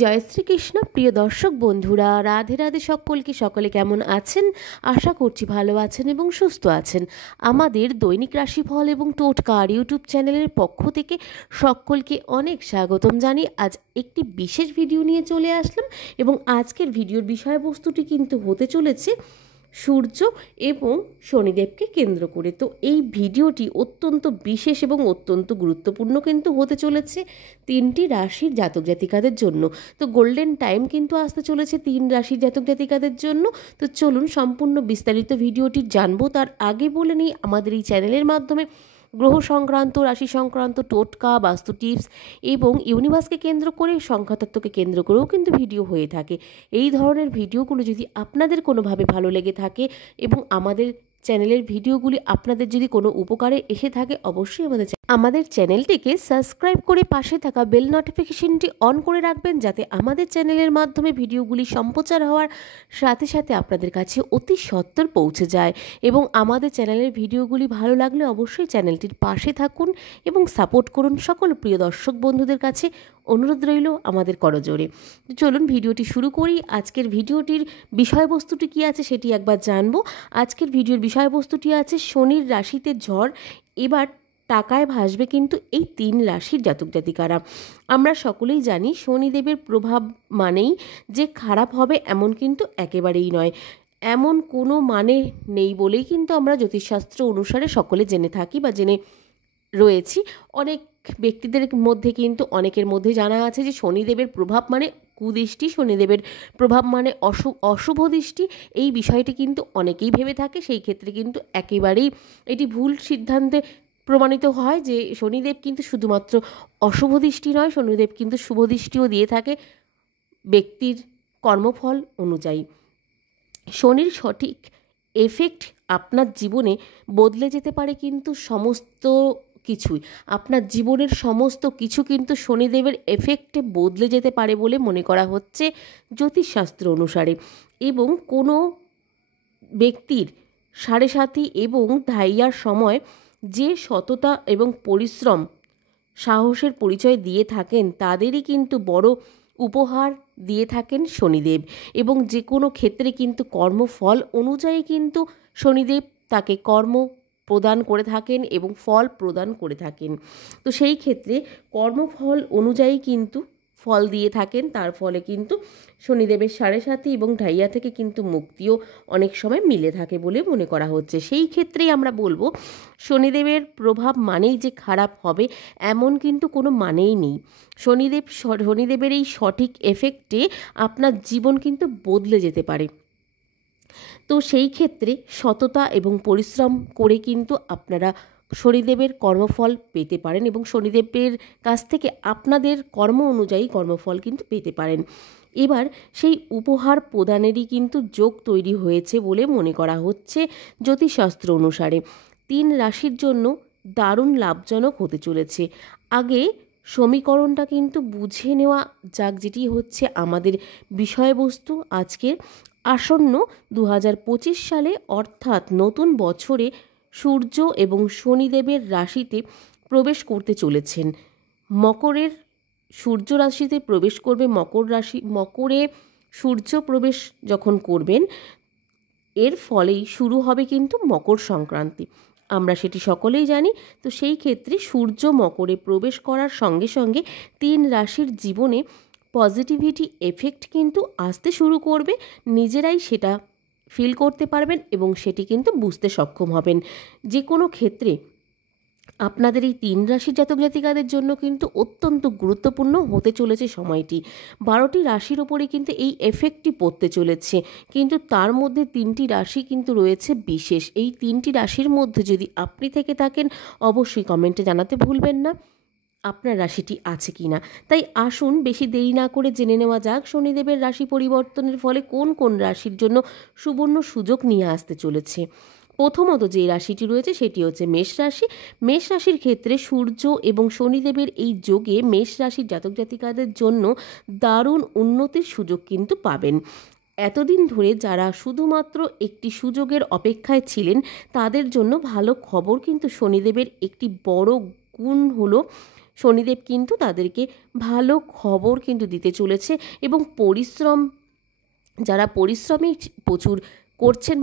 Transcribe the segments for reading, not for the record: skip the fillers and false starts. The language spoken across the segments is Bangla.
জয় শ্রীকৃষ্ণ। প্রিয় দর্শক বন্ধুরা, রাধে রাধে সকলকে। সকলে কেমন আছেন? আশা করছি ভালো আছেন এবং সুস্থ আছেন। আমাদের দৈনিক রাশিফল এবং টোটকার ইউটিউব চ্যানেলের পক্ষ থেকে সকলকে অনেক স্বাগতম জানিয়ে আজ একটি বিশেষ ভিডিও নিয়ে চলে আসলাম এবং আজকের ভিডিওর বিষয়বস্তুটি কিন্তু হতে চলেছে সূর্য এবং শনিদেবকে কেন্দ্র করে। তো এই ভিডিওটি অত্যন্ত বিশেষ এবং অত্যন্ত গুরুত্বপূর্ণ কিন্তু হতে চলেছে তিনটি রাশির জাতক জাতিকাদের জন্য। তো গোল্ডেন টাইম কিন্তু আসতে চলেছে তিন রাশির জাতক জাতিকাদের জন্য। তো চলুন সম্পূর্ণ বিস্তারিত ভিডিওটি জানবো। তার আগে বলে নিই, আমাদের এই চ্যানেলের মাধ্যমে গ্রহ সংক্রান্ত, রাশি সংক্রান্ত টোটকা, বাস্তু টিপস এবং ইউনিভার্সকে কেন্দ্র করে, সংখ্যাতত্ত্বকে কেন্দ্র করেও কিন্তু ভিডিও হয়ে থাকে। এই ধরনের ভিডিওগুলো যদি আপনাদের কোনোভাবে ভালো লেগে থাকে এবং আমাদের চ্যানেলের ভিডিওগুলি আপনাদের যদি কোনো উপকারে এসে থাকে, অবশ্যই আমাদের চ্যানেলটিকে সাবস্ক্রাইব করে পাশে থাকা বেল নোটিফিকেশনটি অন করে রাখবেন, যাতে আমাদের চ্যানেলের মাধ্যমে ভিডিওগুলি সম্প্রচার হওয়ার সাথে সাথে আপনাদের কাছে অতি সত্বর পৌঁছে যায়। এবং আমাদের চ্যানেলের ভিডিওগুলি ভালো লাগলে অবশ্যই চ্যানেলটির পাশে থাকুন এবং সাপোর্ট করুন। সকল প্রিয় দর্শক বন্ধুদের কাছে অনুরোধ রইল আমাদের করজোড়ে। চলুন ভিডিওটি শুরু করি। আজকের ভিডিওটির বিষয়বস্তুটি কী আছে সেটি একবার জানবো। আজকের ভিডিওর বিষয়বস্তুটি আছে শনির রাশিতে ঝড়। এবার টাকায় ভাসবে কিন্তু এই তিন রাশির জাতক জাতিকারা। আমরা সকলেই জানি শনিদেবের প্রভাব মানেই যে খারাপ হবে এমন কিন্তু একেবারেই নয়। এমন কোনো মানে নেই বলেই কিন্তু আমরা জ্যোতিষশাস্ত্র অনুসারে সকলে জেনে থাকি বা জেনে রয়েছি। অনেক ব্যক্তিদের মধ্যে কিন্তু অনেকের মধ্যে জানা আছে যে শনিদেবের প্রভাব মানে কুদৃষ্টি, শনিদেবের প্রভাব মানে অশুভ দৃষ্টি। এই বিষয়টি কিন্তু অনেকেই ভেবে থাকে। সেই ক্ষেত্রে কিন্তু একেবারেই এটি ভুল সিদ্ধান্তে প্রমাণিত হয় যে শনিদেব কিন্তু শুধুমাত্র অশুভ দৃষ্টি নয়, শনিদেব কিন্তু শুভ দৃষ্টিও দিয়ে থাকে ব্যক্তির কর্মফল অনুযায়ী। শনির সঠিক এফেক্ট আপনার জীবনে বদলে যেতে পারে কিন্তু সমস্ত কিছুই। আপনার জীবনের সমস্ত কিছু কিন্তু শনিদেবের এফেক্টে বদলে যেতে পারে বলে মনে করা হচ্ছে জ্যোতিষশাস্ত্র অনুসারে। এবং কোনো ব্যক্তির সাড়ে সাথী এবং ধাইয়ার সময় যে সততা এবং পরিশ্রম, সাহসের পরিচয় দিয়ে থাকেন, তাদেরই কিন্তু বড় উপহার দিয়ে থাকেন শনিদেব। এবং যে কোনো ক্ষেত্রে কিন্তু কর্মফল অনুযায়ী কিন্তু শনিদেব তাকে কর্ম প্রদান করে থাকেন এবং ফল প্রদান করে থাকেন। তো সেই ক্ষেত্রে কর্মফল অনুযায়ী কিন্তু ফল দিয়ে থাকেন। তার ফলে কিন্তু শনিদেবের সাড়ে সাথী এবং ঢাইয়া থেকে কিন্তু মুক্তিও অনেক সময় মিলে থাকে বলে মনে করা হচ্ছে। সেই ক্ষেত্রেই আমরা বলবো শনিদেবের প্রভাব মানেই যে খারাপ হবে এমন কিন্তু কোনো মানেই নেই। শনিদেবের এই সঠিক এফেক্টে আপনার জীবন কিন্তু বদলে যেতে পারে। তো সেই ক্ষেত্রে সততা এবং পরিশ্রম করে কিন্তু আপনারা শনিদেবের কর্মফল পেতে পারেন এবং শনিদেবের কাছ থেকে আপনাদের কর্ম অনুযায়ী কর্মফল কিন্তু পেতে পারেন। এবার সেই উপহার প্রদানেরই কিন্তু যোগ তৈরি হয়েছে বলে মনে করা হচ্ছে জ্যোতিষশাস্ত্র অনুসারে। তিন রাশির জন্য দারুণ লাভজনক হতে চলেছে। আগে সমীকরণটা কিন্তু বুঝে নেওয়া যাক, যেটি হচ্ছে আমাদের বিষয়বস্তু আজকের। আসন্ন 2025 সালে অর্থাৎ নতুন বছরে সূর্য এবং শনিদেবের রাশিতে প্রবেশ করতে চলেছেন। মকরের সূর্য রাশিতে প্রবেশ করবে মকরে সূর্য প্রবেশ যখন করবেন, এর ফলেই শুরু হবে কিন্তু মকর সংক্রান্তি। আমরা সেটি সকলেই জানি। তো সেই ক্ষেত্রে সূর্য মকরে প্রবেশ করার সঙ্গে সঙ্গে তিন রাশির জীবনে পজিটিভিটি এফেক্ট কিন্তু আসতে শুরু করবে। নিজেরাই সেটা ফিল করতে পারবেন এবং সেটি কিন্তু বুঝতে সক্ষম হবেন। যে কোনো ক্ষেত্রে আপনাদের এই তিন রাশির জাতক জাতিকাদের জন্য কিন্তু অত্যন্ত গুরুত্বপূর্ণ হতে চলেছে সময়টি। 12টি রাশির ওপরে কিন্তু এই এফেক্টটি পড়তে চলেছে, কিন্তু তার মধ্যে তিনটি রাশি কিন্তু রয়েছে বিশেষ। এই তিনটি রাশির মধ্যে যদি আপনি থেকে থাকেন, অবশ্যই কমেন্টে জানাতে ভুলবেন না আপনার রাশিটি আছে কি না। তাই আসুন বেশি দেরি না করে জেনে নেওয়া যাক শনিদেবের রাশি পরিবর্তনের ফলে কোন কোন রাশির জন্য সুবর্ণ সুযোগ নিয়ে আসতে চলেছে। প্রথমত যে রাশিটি রয়েছে সেটি হচ্ছে মেষ রাশি। মেষ রাশির ক্ষেত্রে সূর্য এবং শনিদেবের এই যোগে মেষ রাশির জাতক জাতিকাদের জন্য দারুণ উন্নতির সুযোগ কিন্তু পাবেন। এতদিন ধরে যারা শুধুমাত্র একটি সুযোগের অপেক্ষায় ছিলেন, তাদের জন্য ভালো খবর কিন্তু শনিদেবের একটি বড় গুণ হলো শনিদেব কিন্তু তাদেরকে ভালো খবর কিন্তু দিতে চলেছে এবং যারা পরিশ্রমী প্রচুর করছেন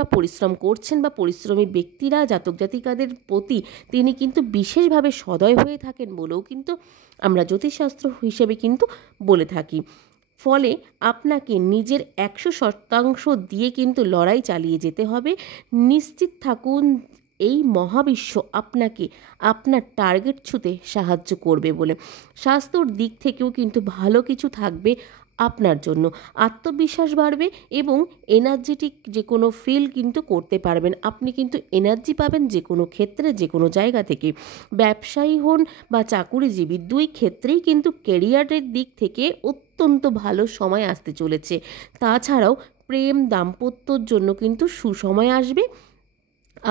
বা পরিশ্রমী ব্যক্তিরা জাতক জাতিকাদের প্রতি তিনি কিন্তু বিশেষভাবে সদয় হয়ে থাকেন বলেও কিন্তু আমরা জ্যোতিষশাস্ত্র হিসেবে কিন্তু বলে থাকি। ফলে আপনাকে নিজের 100% দিয়ে কিন্তু লড়াই চালিয়ে যেতে হবে। নিশ্চিত থাকুন এই মহাবিশ্ব আপনাকে আপনার টার্গেট ছুঁতে সাহায্য করবে বলে। স্বাস্থ্যর দিক থেকেও কিন্তু ভালো কিছু থাকবে আপনার জন্য। আত্মবিশ্বাস বাড়বে এবং এনার্জেটিক যে কোনো ফিল কিন্তু করতে পারবেন। আপনি কিন্তু এনার্জি পাবেন যে কোনো ক্ষেত্রে, যে কোনো জায়গা থেকে। ব্যবসায়ী হন বা চাকুরিজীবী, দুই ক্ষেত্রেই কিন্তু কেরিয়ারের দিক থেকে অত্যন্ত ভালো সময় আসতে চলেছে। তাছাড়াও প্রেম দাম্পত্যর জন্য কিন্তু সুসময় আসবে।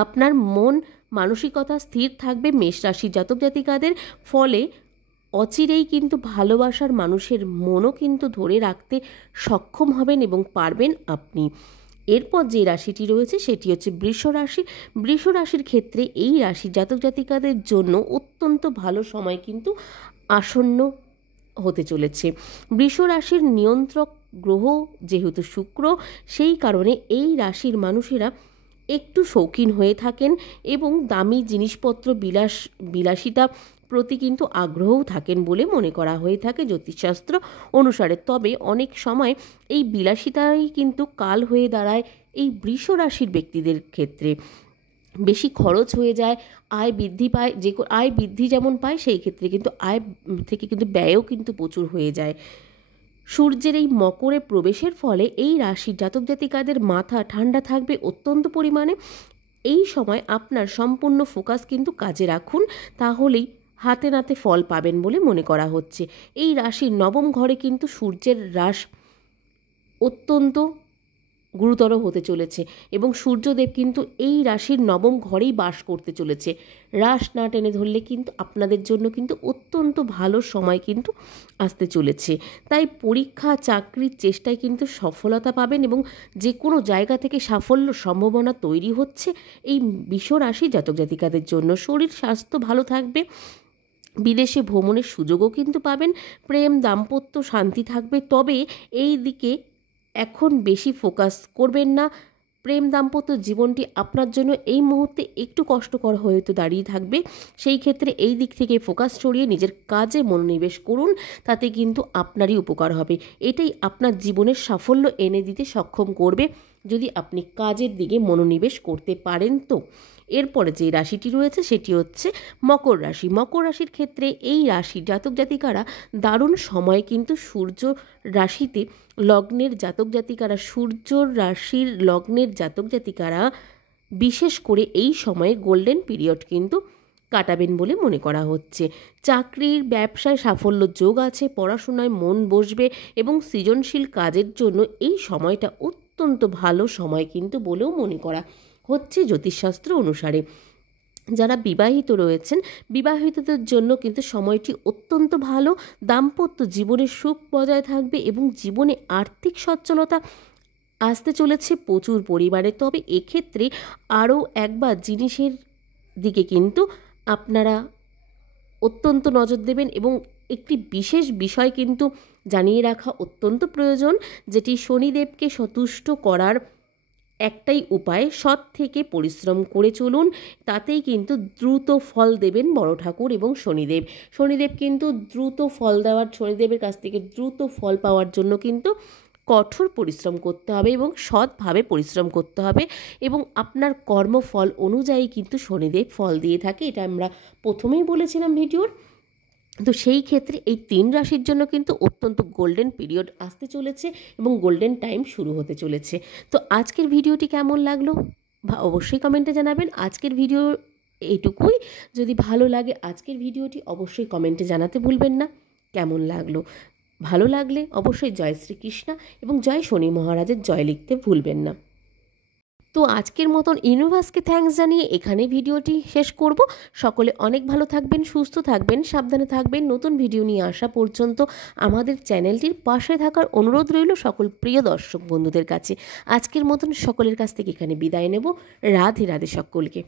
আপনার মন মানসিকতা স্থির থাকবে মেষ রাশির জাতক জাতিকাদের। ফলে অচিরেই কিন্তু ভালোবাসার মানুষের মনও কিন্তু ধরে রাখতে সক্ষম হবেন এবং পারবেন আপনি। এরপর যে রাশিটি রয়েছে সেটি হচ্ছে বৃষ রাশি। বৃষ রাশির ক্ষেত্রে এই রাশির জাতক জাতিকাদের জন্য অত্যন্ত ভালো সময় কিন্তু আসন্ন হতে চলেছে। বৃষ রাশির নিয়ন্ত্রক গ্রহ যেহেতু শুক্র, সেই কারণে এই রাশির মানুষেরা একটু শৌখিন হয়ে থাকেন এবং দামি জিনিসপত্র বিলাসিতা প্রতি কিন্তু আগ্রহও থাকেন বলে মনে করা হয়ে থাকে জ্যোতিষশাস্ত্র অনুসারে। তবে অনেক সময় এই বিলাসিতাই কিন্তু কাল হয়ে দাঁড়ায় এই বৃষ রাশির ব্যক্তিদের ক্ষেত্রে। বেশি খরচ হয়ে যায়, আয় বৃদ্ধি পায়, আয় বৃদ্ধি যেমন পায় সেই ক্ষেত্রে কিন্তু আয় থেকে কিন্তু ব্যয়ও কিন্তু প্রচুর হয়ে যায়। সূর্যের এই মকরে প্রবেশের ফলে এই রাশির জাতক জাতিকাদের মাথা ঠান্ডা থাকবে অত্যন্ত পরিমাণে। এই সময় আপনার সম্পূর্ণ ফোকাস কিন্তু কাজে রাখুন, তাহলেই হাতে নাতে ফল পাবেন বলে মনে করা হচ্ছে। এই রাশির নবম ঘরে কিন্তু সূর্যের হ্রাস অত্যন্ত গুরুতর হতে চলেছে এবং সূর্যদেব কিন্তু এই রাশির নবম ঘরেই বাস করতে চলেছে। রাশ না টেনে ধরলে কিন্তু আপনাদের জন্য কিন্তু অত্যন্ত ভালো সময় কিন্তু আসতে চলেছে। তাই পরীক্ষা চাকরির চেষ্টায় কিন্তু সফলতা পাবেন এবং যে কোনো জায়গা থেকে সাফল্য সম্ভাবনা তৈরি হচ্ছে এই বৃষ রাশি জাতক জাতিকাদের জন্য। শরীর স্বাস্থ্য ভালো থাকবে, বিদেশে ভ্রমণের সুযোগও কিন্তু পাবেন, প্রেম দাম্পত্য শান্তি থাকবে। তবে এই দিকে এখন বেশি ফোকাস করবেন না। প্রেম দাম্পত্য জীবনটি আপনার জন্য এই মুহূর্তে একটু কষ্টকর হয়ে তো দাঁড়িয়ে থাকবে। সেই ক্ষেত্রে এই দিক থেকে ফোকাস সরিয়ে নিজের কাজে মনোনিবেশ করুন, তাতে কিন্তু আপনারই উপকার হবে। এটাই আপনার জীবনের সাফল্য এনে দিতে সক্ষম করবে যদি আপনি কাজের দিকে মনোনিবেশ করতে পারেন। তো এরপরে যে রাশিটি রয়েছে সেটি হচ্ছে মকর রাশি। মকর রাশির ক্ষেত্রে এই রাশি জাতক জাতিকারা দারুণ সময় কিন্তু সূর্য রাশিতে লগ্নের জাতক জাতিকারা, সূর্য রাশির লগ্নের জাতক জাতিকারা বিশেষ করে এই সময়ে গোল্ডেন পিরিয়ড কিন্তু কাটাবেন বলে মনে করা হচ্ছে। চাকরির ব্যবসায় সাফল্য যোগ আছে, পড়াশোনায় মন বসবে এবং সৃজনশীল কাজের জন্য এই সময়টা অত্যন্ত ভালো সময় কিন্তু বলেও মনে করা হচ্ছে জ্যোতিষশাস্ত্র অনুসারে। যারা বিবাহিত রয়েছেন, বিবাহিতদের জন্য কিন্তু সময়টি অত্যন্ত ভালো। দাম্পত্য জীবনের সুখ বজায় থাকবে এবং জীবনে আর্থিক সচ্ছলতা আসতে চলেছে প্রচুর পরিমাণে। তবে এক্ষেত্রে আরও একবার জিনিসের দিকে কিন্তু আপনারা অত্যন্ত নজর দেবেন এবং একটি বিশেষ বিষয় কিন্তু জানিয়ে রাখা অত্যন্ত প্রয়োজন, যেটি শনিদেবকে সন্তুষ্ট করার একটাই উপায়, সৎ থেকে পরিশ্রম করে চলুন, তাতেই কিন্তু দ্রুত ফল দেবেন বড় ঠাকুর এবং শনিদেব। শনিদেব কিন্তু দ্রুত ফল দেওয়ার, শনিদেবের কাছ থেকে দ্রুত ফল পাওয়ার জন্য কিন্তু কঠোর পরিশ্রম করতে হবে এবং সৎভাবে পরিশ্রম করতে হবে এবং আপনার কর্মফল অনুযায়ী কিন্তু শনিদেব ফল দিয়ে থাকে। এটা আমরা প্রথমেই বলেছিলাম ভিডিওর। তো সেই ক্ষেত্রে এই 3 রাশির জন্য কিন্তু অত্যন্ত গোল্ডেন পিরিয়ড আসতে চলেছে এবং গোল্ডেন টাইম শুরু হতে চলেছে। তো আজকের ভিডিওটি কেমন লাগলো অবশ্যই কমেন্টে জানাবেন। আজকের ভিডিও এইটুকুই। যদি ভালো লাগে আজকের ভিডিওটি অবশ্যই কমেন্টে জানাতে ভুলবেন না কেমন লাগলো। ভালো লাগলে অবশ্যই জয় শ্রীকৃষ্ণ এবং জয় শনি মহারাজের জয় লিখতে ভুলবেন না। তো আজকের মতন ইউনিভার্সকে থ্যাঙ্কস জানিয়ে এখানে ভিডিওটি শেষ করব। সকলে অনেক ভালো থাকবেন, সুস্থ থাকবেন, সাবধানে থাকবেন। নতুন ভিডিও নিয়ে আসা পর্যন্ত আমাদের চ্যানেলটির পাশে থাকার অনুরোধ রইল সকল প্রিয় দর্শক বন্ধুদের কাছে। আজকের মতন সকলের কাছ থেকে এখানে বিদায় নেব। রাধে রাধে সকলকে।